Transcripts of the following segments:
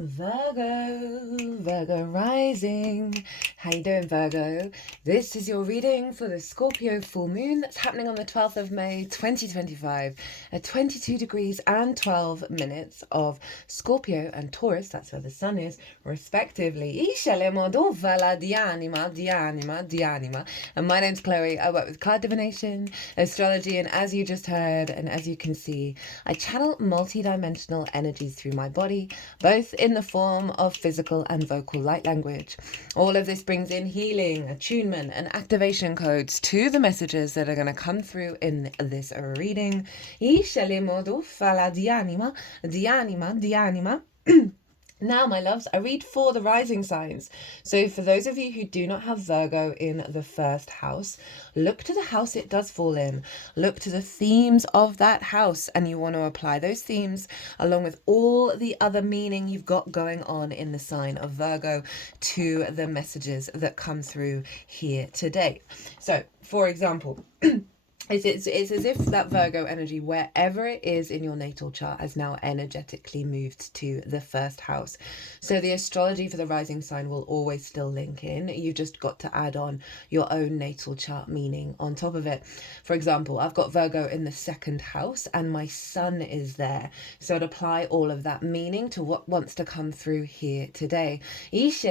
Virgo rising. How you doing, Virgo? This is your reading for the Scorpio full moon that's happening on the 12th of May 2025 at 22 degrees and 12 minutes of Scorpio and Taurus, that's where the sun is, respectively. And my name's Chloe. I work with card divination, astrology, and as you just heard and as you can see, I channel multi-dimensional energies through my body, both in the form of physical and vocal light language. All of this brings in healing, attunement, and activation codes to the messages that are going to come through in this reading. Now, my loves, I read for the rising signs. So for those of you who do not have Virgo in the first house, look to the house it does fall in. Look to the themes of that house, and you want to apply those themes along with all the other meaning you've got going on in the sign of Virgo to the messages that come through here today. So, for example, It's as if that Virgo energy, wherever it is in your natal chart, has now energetically moved to the first house. So the astrology for the rising sign will always still link in. You've just got to add on your own natal chart meaning on top of it. For example, I've got Virgo in the second house and my sun is there. So I'd apply all of that meaning to what wants to come through here today. As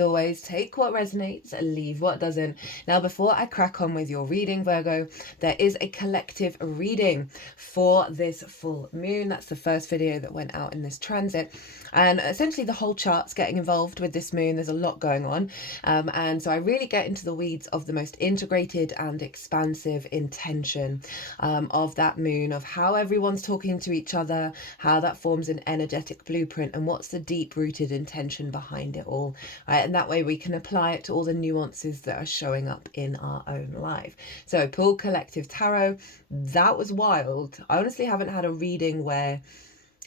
always, take what resonates and leave what doesn't. Now, before I crack on with your reading, Virgo, there is a collective reading for this full moon. That's the first video that went out in this transit, and essentially the whole chart's getting involved with this moon. There's a lot going on, and so I really get into the weeds of the most integrated and expansive intention of that moon, of how everyone's talking to each other, how that forms an energetic blueprint, and what's the deep-rooted intention behind it all, right? And that way we can apply it to all the nuances that are showing up in our own life. So pull collective tarot. That was wild. I honestly haven't had a reading where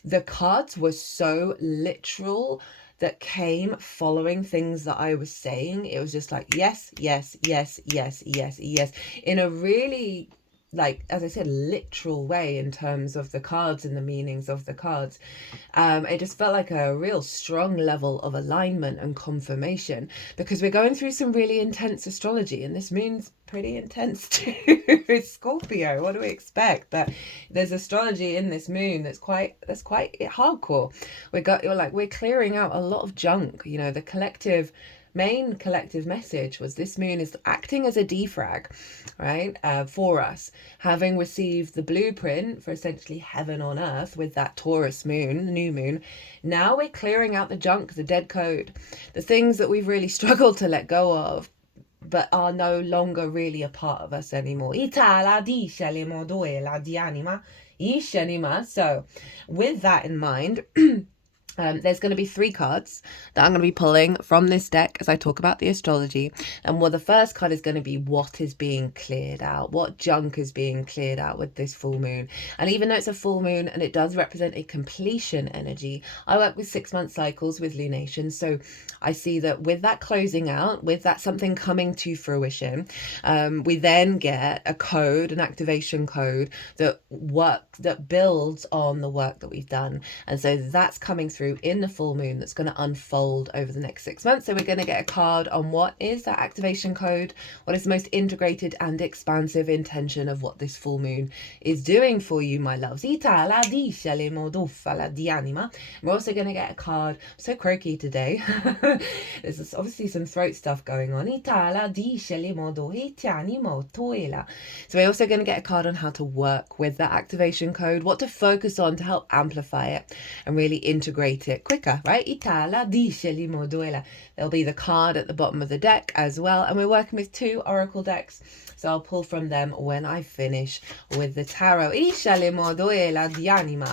the cards were so literal that came following things that I was saying. It was just like, yes, yes, yes, yes, yes, yes, in a really, like, as I said, literal way in terms of the cards and the meanings of the cards. It just felt like a real strong level of alignment and confirmation, because we're going through some really intense astrology, and this moon's pretty intense too. It's Scorpio. What do we expect? But there's astrology in this moon that's quite hardcore. We're clearing out a lot of junk. You know, the main collective message was this moon is acting as a defrag, right, for us, having received the blueprint for essentially heaven on earth with that Taurus moon, the new moon. Now we're clearing out the junk, the dead code, the things that we've really struggled to let go of, but are no longer really a part of us anymore. So with that in mind, there's going to be 3 cards that I'm going to be pulling from this deck as I talk about the astrology. And the first card is going to be what is being cleared out, what junk is being cleared out with this full moon. And even though it's a full moon and it does represent a completion energy, I work with 6-month cycles with lunation. So I see that with that closing out, with that something coming to fruition, we then get a code, an activation code that builds on the work that we've done. And so that's coming through in the full moon, that's going to unfold over the next 6 months. So we're going to get a card on what is that activation code, what is the most integrated and expansive intention of what this full moon is doing for you, my loves. We're also going to get a card, so croaky today. There's obviously some throat stuff going on. So we're also going to get a card on how to work with that activation code, what to focus on to help amplify it and really integrate it quicker, right? There'll be the card at the bottom of the deck as well, and we're working with 2 oracle decks, so I'll pull from them when I finish with the tarot.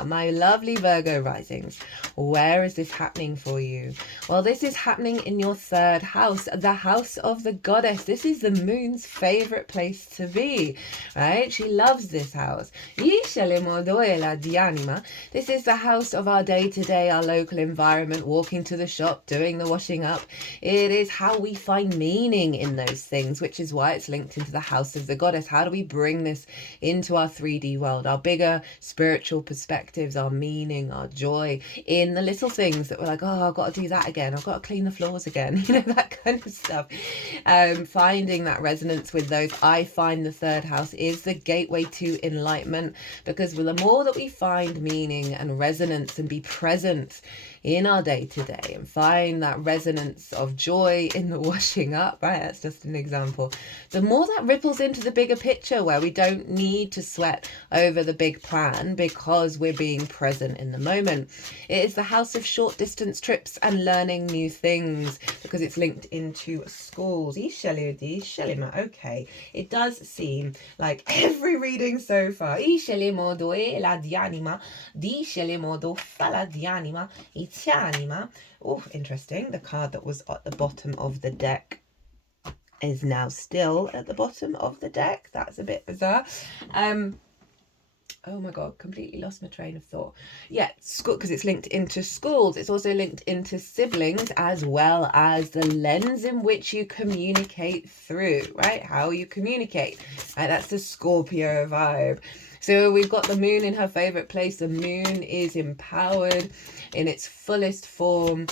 My lovely Virgo risings, where is this happening for you? Well, this is happening in your 3rd house, the house of the goddess. This is the moon's favorite place to be, right? She loves this house. So modo di anima. This is the house of our day-to-day, our local environment, walking to the shop, doing the washing up. It is how we find meaning in those things, which is why it's linked into the house of the goddess. How do we bring this into our 3D world, our bigger spiritual perspectives, our meaning, our joy in the little things that we're like, oh, I've got to do that again, I've got to clean the floors again, you know, that kind of stuff. Finding that resonance with those. I find the third house is the gateway to enlightenment, because the more that we find meaning and resonance and be present in our day-to-day and find that resonance of joy in the washing up, right, that's just an example, the more that ripples into the bigger picture, where we don't need to sweat over the big plan because we're being present in the moment. It is the house of short distance trips and learning new things, because it's linked into schools. Okay, it does seem like every reading so far. Oh, interesting. The card that was at the bottom of the deck is now still at the bottom of the deck. That's a bit bizarre. Oh my god, completely lost my train of thought. Yeah, school, because it's linked into schools. It's also linked into siblings, as well as the lens in which you communicate through, right? How you communicate. Right, that's the Scorpio vibe. So we've got the moon in her favorite place. The moon is empowered in its fullest form.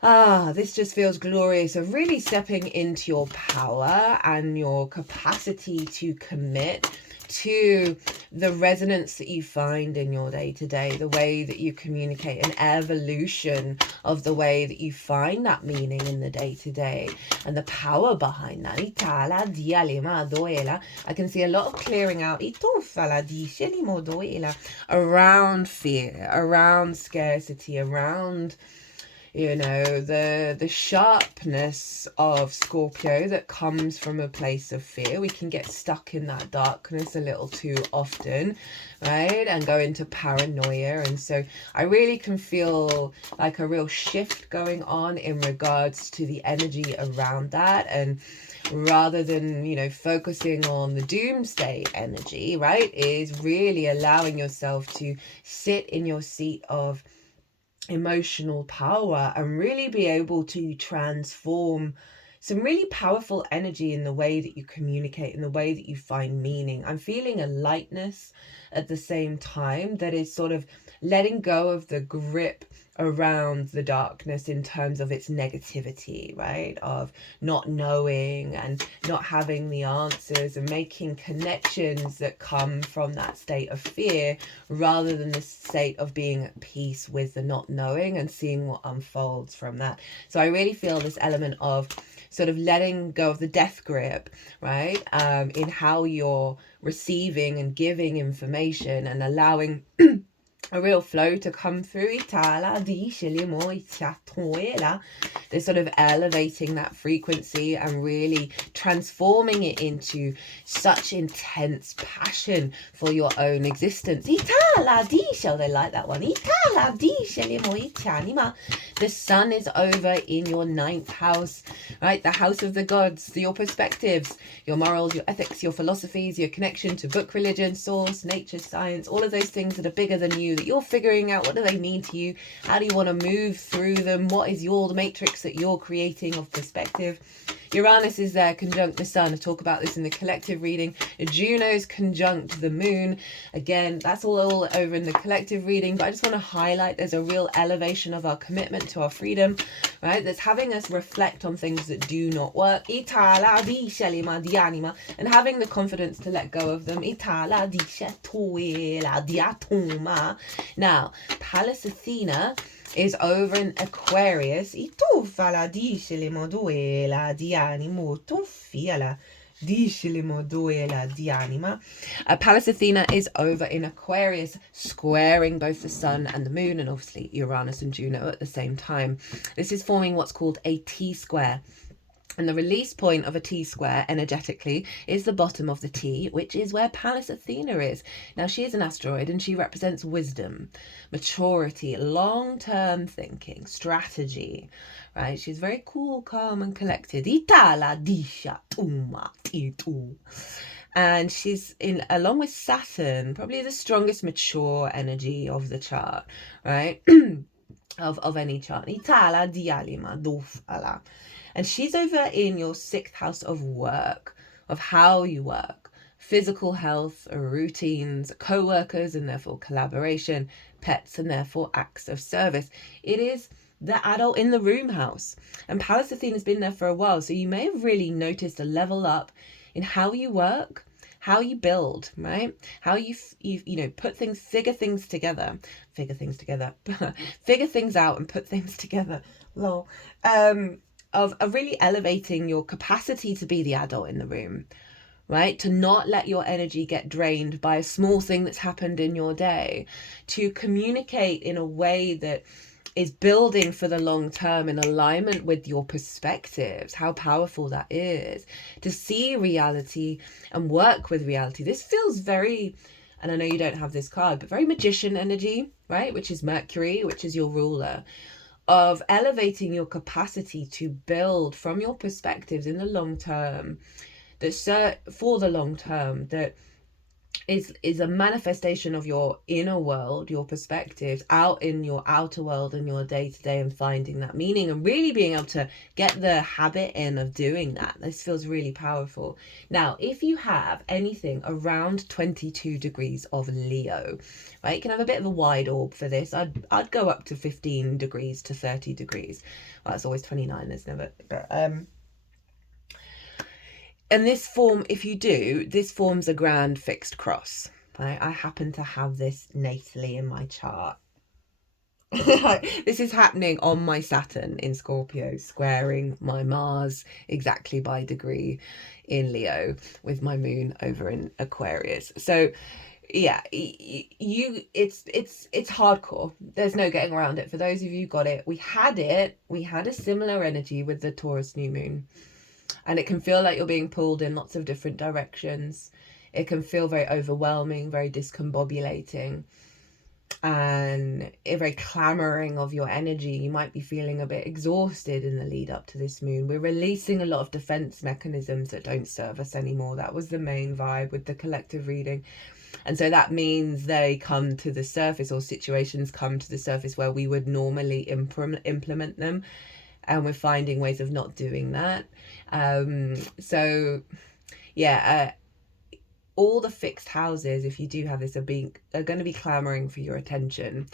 This just feels glorious, of really stepping into your power and your capacity to commit to the resonance that you find in your day-to-day, the way that you communicate, an evolution of the way that you find that meaning in the day-to-day and the power behind that. I can see a lot of clearing out around fear, around scarcity, around, you know, the sharpness of Scorpio that comes from a place of fear. We can get stuck in that darkness a little too often, right? And go into paranoia. And so I really can feel like a real shift going on in regards to the energy around that. And rather than, you know, focusing on the doomsday energy, right, is really allowing yourself to sit in your seat of emotional power and really be able to transform some really powerful energy in the way that you communicate, in the way that you find meaning. I'm feeling a lightness at the same time that is sort of letting go of the grip around the darkness in terms of its negativity, right? Of not knowing and not having the answers, and making connections that come from that state of fear rather than the state of being at peace with the not knowing and seeing what unfolds from that. So I really feel this element of sort of letting go of the death grip, right? In how you're receiving and giving information, and allowing a real flow to come through. They're sort of elevating that frequency and really transforming it into such intense passion for your own existence. They like that one. The sun is over in your 9th house, right? The house of the gods, your perspectives, your morals, your ethics, your philosophies, your connection to book, religion, source, nature, science, all of those things that are bigger than you, that you're figuring out what do they mean to you, how do you want to move through them, what is the matrix that you're creating of perspective. Uranus is there conjunct the sun. I talk about this in the collective reading. Juno's conjunct the moon. Again, that's all over in the collective reading, but I just want to highlight there's a real elevation of our commitment to our freedom, right? That's having us reflect on things that do not work. And having the confidence to let go of them. Now, Pallas Athena is over in Aquarius. Pallas Athena is over in Aquarius, squaring both the sun and the moon, and obviously Uranus and Juno at the same time. This is forming what's called a T-square. And the release point of a T-square energetically is the bottom of the T, which is where Pallas Athena is. Now, she is an asteroid and she represents wisdom, maturity, long-term thinking, strategy, right? She's very cool, calm and collected. And she's in, along with Saturn, probably the strongest mature energy of the chart, right? of any chart. Itala dialima duf. And she's over in your 6th house of work, of how you work, physical health, routines, co-workers, and therefore collaboration, pets, and therefore acts of service. It is the adult in the room house. And Pallas Athena has been there for a while, so you may have really noticed a level up in how you work, how you build, right? How you put things, figure things out and put things together. Lol. Of really elevating your capacity to be the adult in the room, right? To not let your energy get drained by a small thing that's happened in your day, to communicate in a way that is building for the long term in alignment with your perspectives, how powerful that is, to see reality and work with reality. This feels very, and I know you don't have this card, but very magician energy, right? Which is Mercury, which is your ruler, of elevating your capacity to build from your perspectives in the long term, that for the long term, that is a manifestation of your inner world, your perspectives out in your outer world and your day-to-day, and finding that meaning and really being able to get the habit in of doing that. This feels really powerful. Now, if you have anything around 22 degrees of Leo, right, you can have a bit of a wide orb for this. I'd go up to 15 degrees to 30 degrees. Well, it's always 29, there's never, but and this form, if you do, this forms a grand fixed cross. Right? I happen to have this natally in my chart. This is happening on my Saturn in Scorpio, squaring my Mars exactly by degree in Leo, with my moon over in Aquarius. So yeah, it's hardcore. There's no getting around it. For those of you who got it, we had a similar energy with the Taurus new moon. And it can feel like you're being pulled in lots of different directions. It can feel very overwhelming, very discombobulating, and very clamoring of your energy. You might be feeling a bit exhausted in the lead up to this moon. We're releasing a lot of defense mechanisms that don't serve us anymore. That was the main vibe with the collective reading. And so that means they come to the surface, or situations come to the surface where we would normally implement them. And we're finding ways of not doing that. So yeah, all the fixed houses, if you do have this, are going to be clamoring for your attention.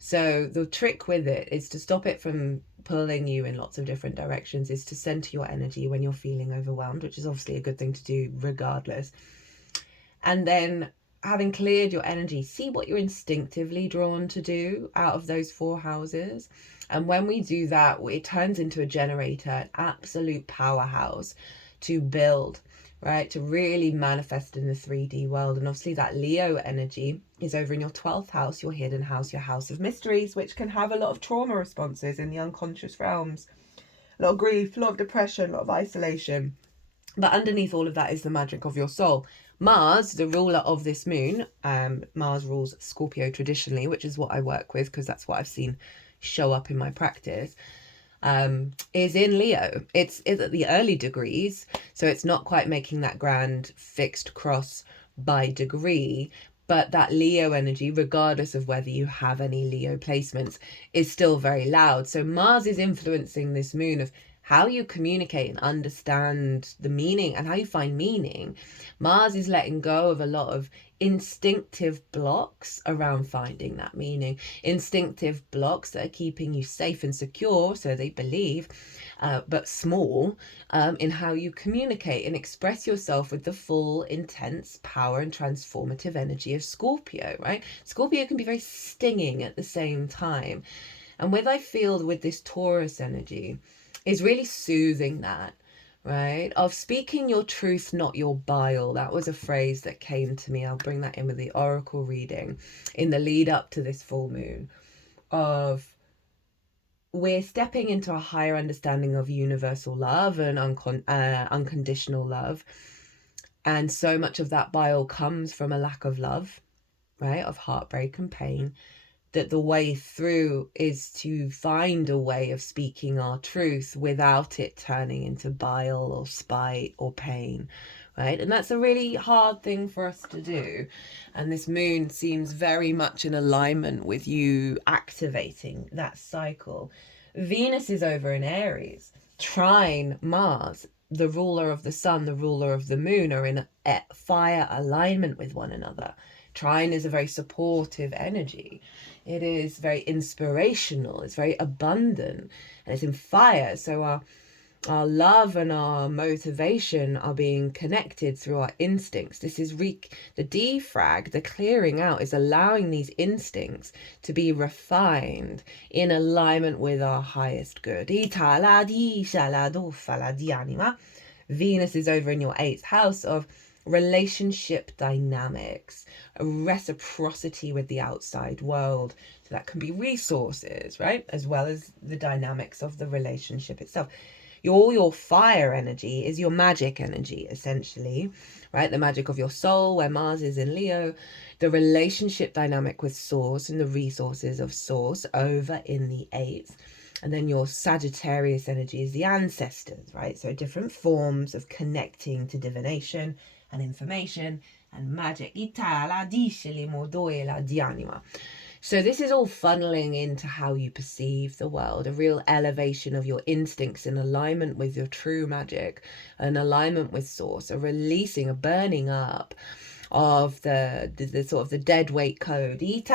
So the trick with it is to stop it from pulling you in lots of different directions, is to center your energy when you're feeling overwhelmed, which is obviously a good thing to do regardless. And then, having cleared your energy, see what you're instinctively drawn to do out of those 4 houses. And when we do that, it turns into a generator, an absolute powerhouse to build, right? To really manifest in the 3D world. And obviously that Leo energy is over in your 12th house, your hidden house, your house of mysteries, which can have a lot of trauma responses in the unconscious realms. A lot of grief, a lot of depression, a lot of isolation. But underneath all of that is the magic of your soul. Mars, the ruler of this moon, Mars rules Scorpio traditionally, which is what I work with because that's what I've seen show up in my practice, is in Leo. It's at the early degrees, so it's not quite making that grand fixed cross by degree, but that Leo energy, regardless of whether you have any Leo placements, is still very loud. So Mars is influencing this moon of how you communicate and understand the meaning and how you find meaning. Mars is letting go of a lot of instinctive blocks around finding that meaning, instinctive blocks that are keeping you safe and secure, so they believe, but small, in how you communicate and express yourself with the full, intense power and transformative energy of Scorpio, right? Scorpio can be very stinging at the same time. And I feel with this Taurus energy is really soothing that, right? Of speaking your truth, not your bile. That was a phrase that came to me. I'll bring that in with the oracle reading in the lead up to this full moon, of we're stepping into a higher understanding of universal love and unconditional love. And so much of that bile comes from a lack of love, right? Of heartbreak and pain. That the way through is to find a way of speaking our truth without it turning into bile or spite or pain, right? And that's a really hard thing for us to do. And this moon seems very much in alignment with you activating that cycle. Venus is over in Aries, trine Mars, the ruler of the sun, the ruler of the moon, are in a fire alignment with one another. Trine is a very supportive energy. It is very inspirational. It's very abundant, and it's in fire. So our love and our motivation are being connected through our instincts. This is the defrag, the clearing out, is allowing these instincts to be refined in alignment with our highest good. Venus is over in your 8th house of relationship dynamics, a reciprocity with the outside world. So that can be resources, right? As well as the dynamics of the relationship itself. All your fire energy is your magic energy, essentially, right? The magic of your soul, where Mars is in Leo, the relationship dynamic with Source and the resources of Source over in the 8th. And then your Sagittarius energy is the ancestors, right? So different forms of connecting to divination and information and magic. So this is all funneling into how you perceive the world, a real elevation of your instincts in alignment with your true magic, an alignment with Source, a releasing, a burning up of the sort of the dead weight code. That's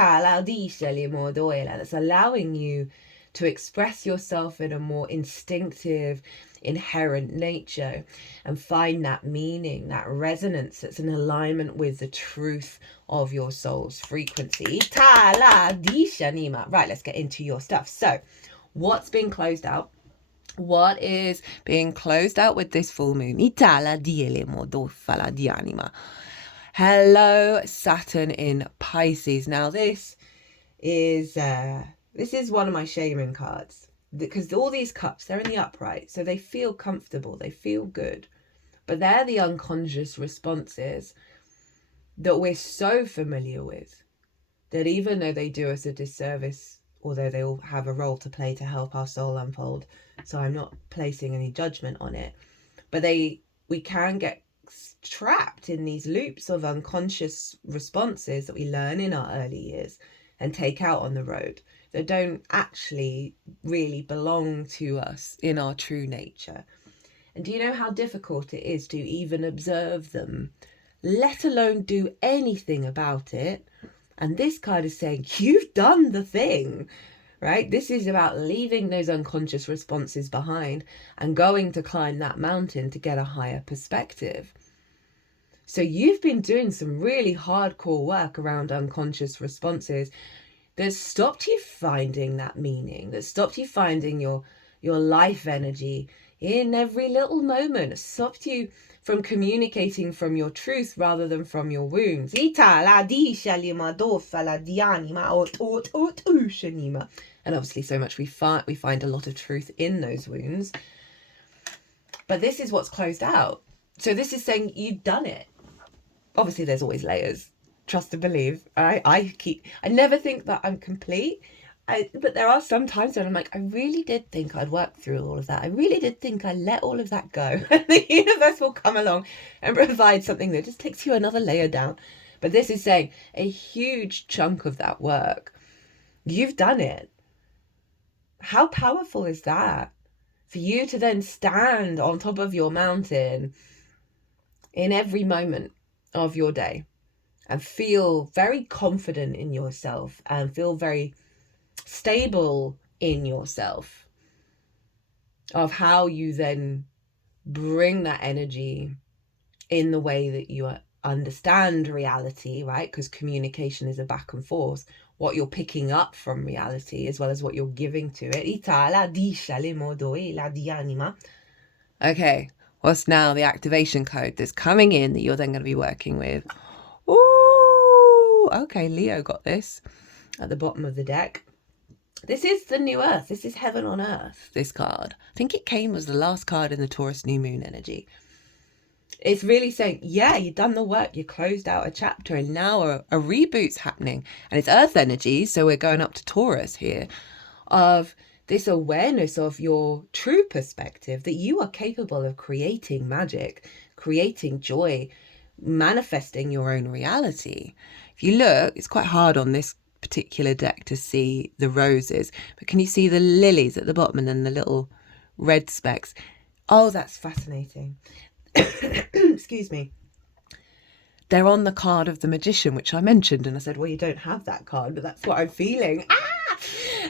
allowing you to express yourself in a more instinctive, inherent nature and find that meaning, that resonance that's in alignment with the truth of your soul's frequency. Right, let's get into your stuff. So what's being closed out? What is being closed out with this full moon? Hello, Saturn in Pisces. Now this is one of my Shaman cards, because all these cups, they're in the upright, so they feel comfortable, they feel good, but they're the unconscious responses that we're so familiar with, that even though they do us a disservice, although they all have a role to play to help our soul unfold, so I'm not placing any judgment on it, but we can get trapped in these loops of unconscious responses that we learn in our early years and take out on the road, that don't actually really belong to us in our true nature. And do you know how difficult it is to even observe them, let alone do anything about it? And this card is saying, you've done the thing, right? This is about leaving those unconscious responses behind and going to climb that mountain to get a higher perspective. So you've been doing some really hardcore work around unconscious responses that stopped you finding that meaning, that stopped you finding your life energy in every little moment, stopped you from communicating from your truth rather than from your wounds. And obviously so much we find a lot of truth in those wounds. But this is what's closed out. So this is saying you've done it. Obviously there's always layers. Trust and believe. I never think that I'm complete. But there are some times when I'm like, I really did think I'd worked through all of that. I really did think I let all of that go. And the universe will come along and provide something that just takes you another layer down. But this is saying a huge chunk of that work, you've done it. How powerful is that? For you to then stand on top of your mountain in every moment of your day and feel very confident in yourself and feel very stable in yourself, of how you then bring that energy in the way that you understand reality, right? Because communication is a back and forth, what you're picking up from reality as well as what you're giving to it. Okay, what's now the activation code that's coming in that you're then going to be working with? Ooh, okay, Leo got this at the bottom of the deck. This is the new earth. This is heaven on earth, this card. I think it came as the last card in the Taurus new moon energy. It's really saying, yeah, you've done the work. You closed out a chapter and now a reboot's happening. And it's earth energy, so we're going up to Taurus here, of this awareness of your true perspective, that you are capable of creating magic, creating joy, manifesting your own reality. If you look, it's quite hard on this particular deck to see the roses, but can you see the lilies at the bottom and then the little red specks? Oh, that's fascinating. Excuse me. They're on the card of the Magician, which I mentioned, and I said, well, you don't have that card, but that's what I'm feeling.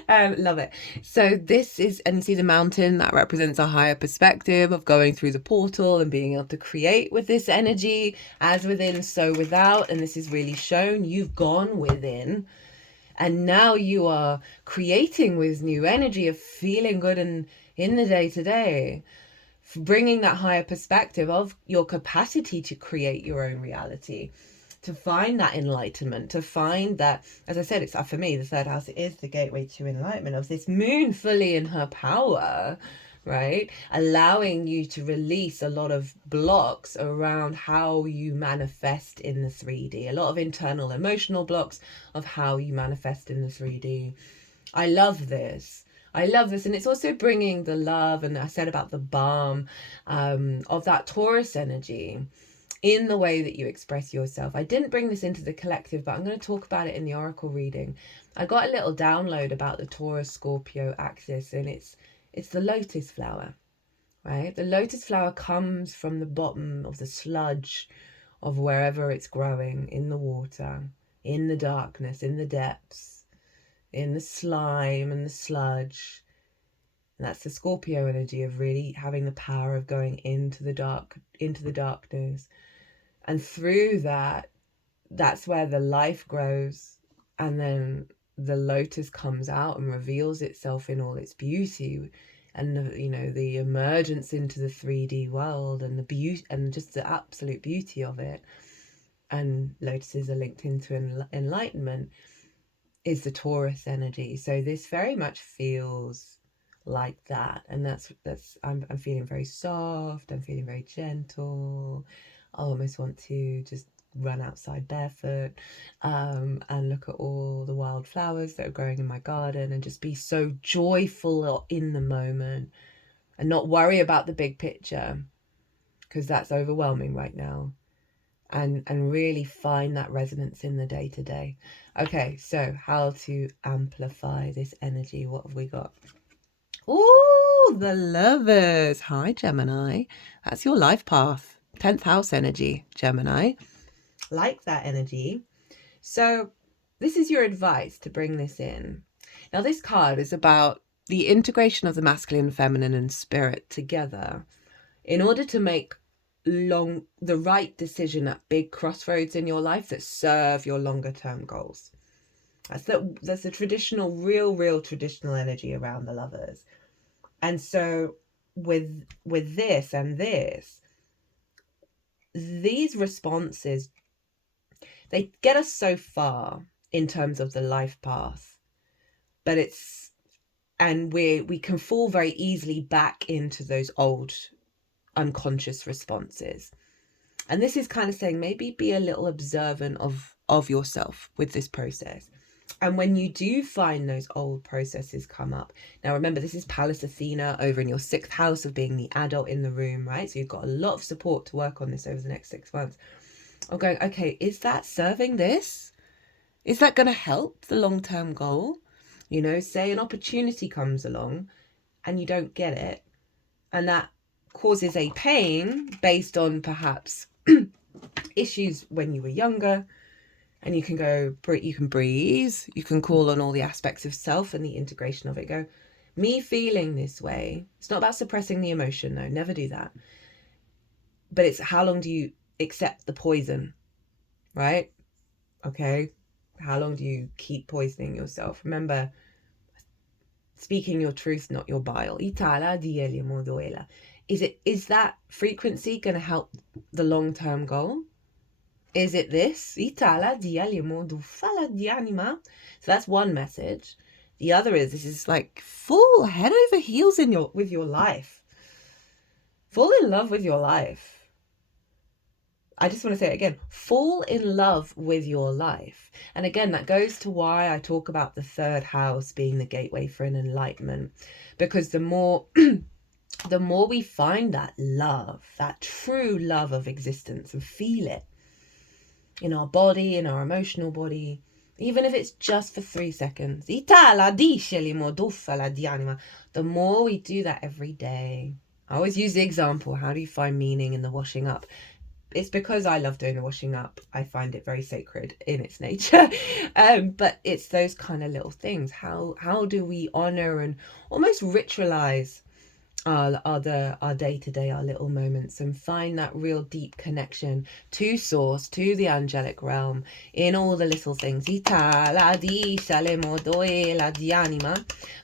Love it. So this is, and you see the mountain, that represents a higher perspective of going through the portal and being able to create with this energy, as within, so without. And this is really shown. You've gone within, and now you are creating with new energy of feeling good and in the day-to-day, bringing that higher perspective of your capacity to create your own reality, to find that enlightenment, to find that, as I said, it's for me, the third house is the gateway to enlightenment, of this moon fully in her power, right? Allowing you to release a lot of blocks around how you manifest in the 3D, a lot of internal emotional blocks of how you manifest in the 3D. I love this. I love this. And it's also bringing the love, and I said about the balm of that Taurus energy in the way that you express yourself. I didn't bring this into the collective, but I'm going to talk about it in the oracle reading. I got a little download about the Taurus Scorpio axis, and it's the lotus flower, right? The lotus flower comes from the bottom of the sludge of wherever it's growing, in the water, in the darkness, in the depths, in the slime and the sludge. And that's the Scorpio energy of really having the power of going into the darkness. And through that, that's where the life grows. And then the lotus comes out and reveals itself in all its beauty. And the emergence into the 3D world, and the beauty, and just the absolute beauty of it. And lotuses are linked into enlightenment, is the Taurus energy. So this very much feels like that, and that's I'm feeling very soft, I'm feeling very gentle. I almost want to just run outside barefoot and look at all the wild flowers that are growing in my garden, and just be so joyful in the moment and not worry about the big picture, because that's overwhelming right now. And really find that resonance in the day-to-day. Okay, so how to amplify this energy? What have we got? Oh, the Lovers. Hi, Gemini. That's your life path. 10th house energy, Gemini. Like that energy. So this is your advice to bring this in. Now, this card is about the integration of the masculine, feminine, and spirit together in order to make the right decision at big crossroads in your life that serve your longer term goals. That's the traditional, real traditional energy around the Lovers. And so with this and this, these responses, they get us so far in terms of the life path, but we can fall very easily back into those old unconscious responses. And this is kind of saying, maybe be a little observant of yourself with this process. And when you do find those old processes come up, now remember, this is Pallas Athena over in your 6th house of being the adult in the room, right? So you've got a lot of support to work on this over the next 6 months. I'm going, okay, is that serving this? Is that going to help the long-term goal? Say an opportunity comes along and you don't get it, and that causes a pain based on perhaps issues when you were younger, and you can breathe, you can call on all the aspects of self and the integration of it. Go, me feeling this way, it's not about suppressing the emotion, no, never do that, but it's how long do you accept the poison, right? Okay, how long do you keep poisoning yourself? Remember, speaking your truth, not your bile. Is that frequency going to help the long-term goal? Is it this? So that's one message. The other is, this is like full head over heels with your life. Fall in love with your life. I just want to say it again, fall in love with your life. And again, that goes to why I talk about the third house being the gateway for an enlightenment, because the more the more we find that love, that true love of existence, and feel it in our body, in our emotional body, even if it's just for 3 seconds, the more we do that every day. I always use the example, how do you find meaning in the washing up? It's because I love doing the washing up. I find it very sacred in its nature. But it's those kind of little things. How do we honor and almost ritualize our day-to-day, our little moments, and find that real deep connection to source, to the angelic realm, in all the little things. But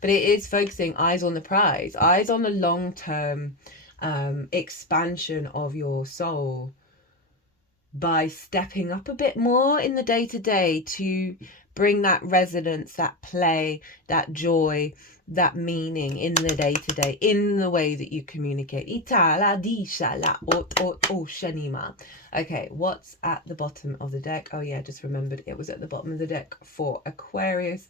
it is focusing eyes on the prize, eyes on the long-term expansion of your soul, by stepping up a bit more in the day-to-day to bring that resonance, that play, that joy, that meaning in the day-to-day, in the way that you communicate. Okay, what's at the bottom of the deck? Oh yeah, just remembered it was at the bottom of the deck for Aquarius.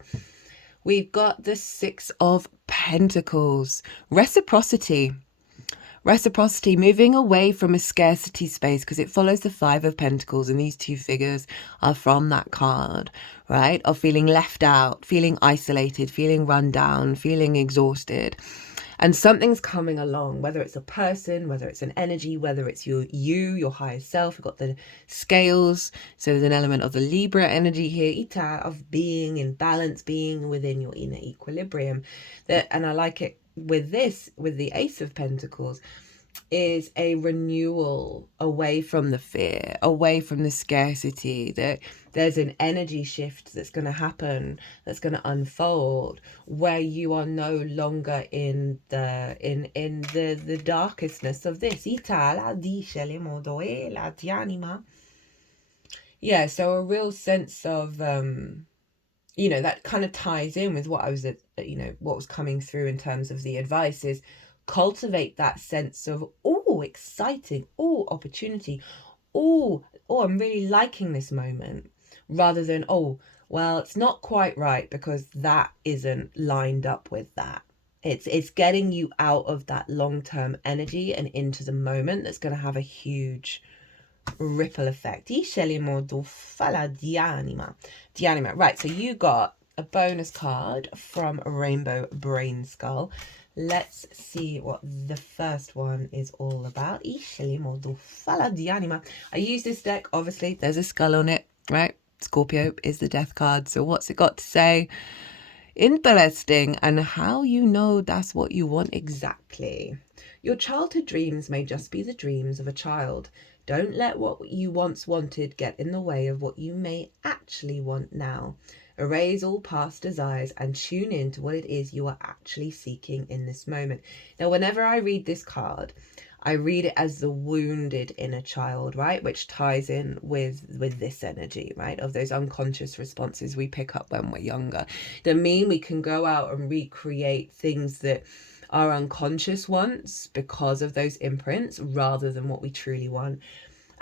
We've got the 6 of Pentacles. Reciprocity, moving away from a scarcity space, because it follows the 5 of Pentacles, and these 2 figures are from that card, right? Of feeling left out, feeling isolated, feeling run down, feeling exhausted. And something's coming along, whether it's a person, whether it's an energy, whether it's your higher self. We've got the scales, so there's an element of the Libra energy here, Ita, of being in balance, being within your inner equilibrium. And I like it with the Ace of Pentacles, is a renewal away from the fear, away from the scarcity. That there's an energy shift that's going to happen, that's going to unfold, where you are no longer in the darkestness of this. Yeah, so a real sense of that kind of ties in with what I was what was coming through in terms of the advice, is cultivate that sense of exciting, opportunity, I'm really liking this moment, rather than well, it's not quite right because that isn't lined up with that. It's getting you out of that long-term energy and into the moment that's going to have a huge ripple effect. Right, so you got a bonus card from Rainbow Brainskull. Let's see what the first one is all about. I use this deck, obviously, there's a skull on it, right? Scorpio is the death card, so what's it got to say? Interesting, and how you know that's what you want exactly. Your childhood dreams may just be the dreams of a child. Don't let what you once wanted get in the way of what you may actually want now. Erase all past desires and tune in to what it is you are actually seeking in this moment. Now, whenever I read this card, I read it as the wounded inner child, right? Which ties in with this energy, right? Of those unconscious responses we pick up when we're younger. That mean we can go out and recreate things that our unconscious wants because of those imprints, rather than what we truly want.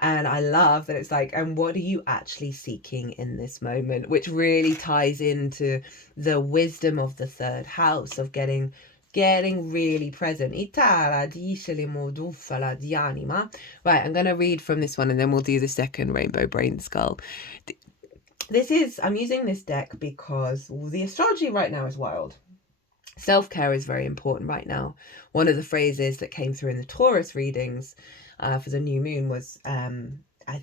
And I love that it's like, and what are you actually seeking in this moment? Which really ties into the wisdom of the third house, of getting really present. Right, I'm going to read from this one and then we'll do the second Rainbow Brainskull. I'm using this deck because the astrology right now is wild. Self-care is very important right now. One of the phrases that came through in the Taurus readings for the new moon was,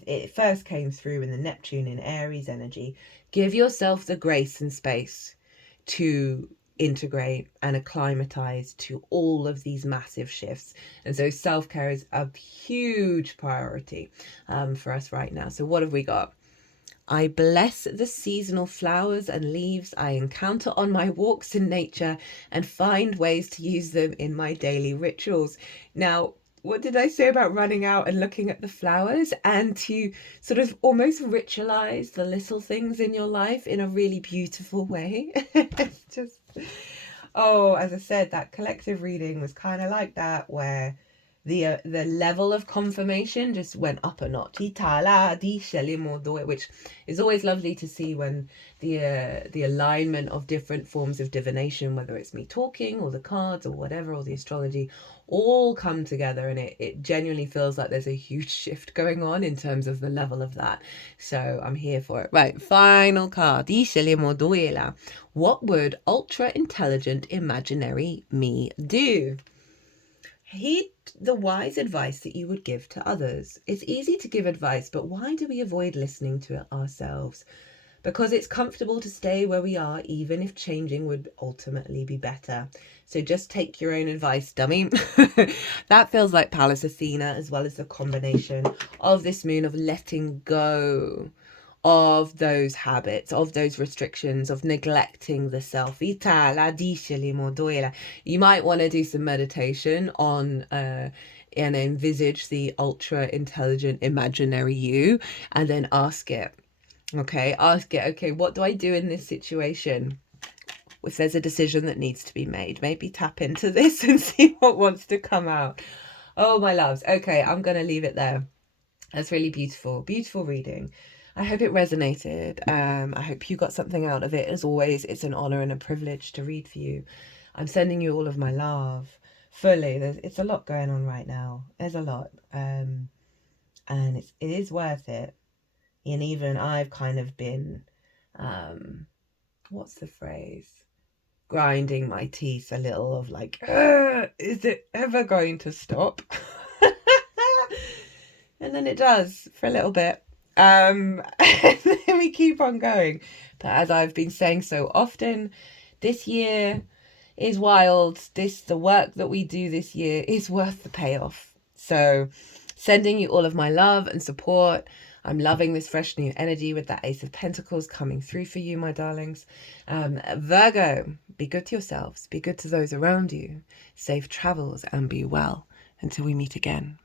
it first came through in the Neptune in Aries energy. Give yourself the grace and space to integrate and acclimatize to all of these massive shifts. And so self-care is a huge priority for us right now. So what have we got? I bless the seasonal flowers and leaves I encounter on my walks in nature and find ways to use them in my daily rituals. Now, what did I say about running out and looking at the flowers, and to sort of almost ritualize the little things in your life in a really beautiful way? It's just, as I said, that collective reading was kind of like that, where the level of confirmation just went up a notch. Which is always lovely to see when the alignment of different forms of divination, whether it's me talking or the cards or whatever, or the astrology, all come together, and it genuinely feels like there's a huge shift going on in terms of the level of that. So I'm here for it. Right, final card. What would ultra intelligent imaginary me do? Heed the wise advice that you would give to others. It's easy to give advice, but why do we avoid listening to it ourselves? Because it's comfortable to stay where we are, even if changing would ultimately be better. So just take your own advice, dummy. That feels like Pallas Athena, as well as the combination of this moon of letting go of those habits, of those restrictions, of neglecting the self. You might want to do some meditation on and envisage the ultra intelligent imaginary you, and then ask it. Okay, what do I do in this situation? If there's a decision that needs to be made, maybe tap into this and see what wants to come out. Oh, my loves. Okay, I'm going to leave it there. That's really beautiful. Beautiful reading. I hope it resonated. I hope you got something out of it. As always, it's an honor and a privilege to read for you. I'm sending you all of my love. Fully. It's a lot going on right now. There's a lot. And it is worth it. And even I've kind of been, what's the phrase? Grinding my teeth a little of like, is it ever going to stop? And then it does for a little bit. And then we keep on going. But as I've been saying so often, this year is wild. The work that we do this year is worth the payoff. So sending you all of my love and support. I'm loving this fresh new energy with that Ace of Pentacles coming through for you, my darlings. Virgo, be good to yourselves. Be good to those around you. Safe travels and be well. Until we meet again.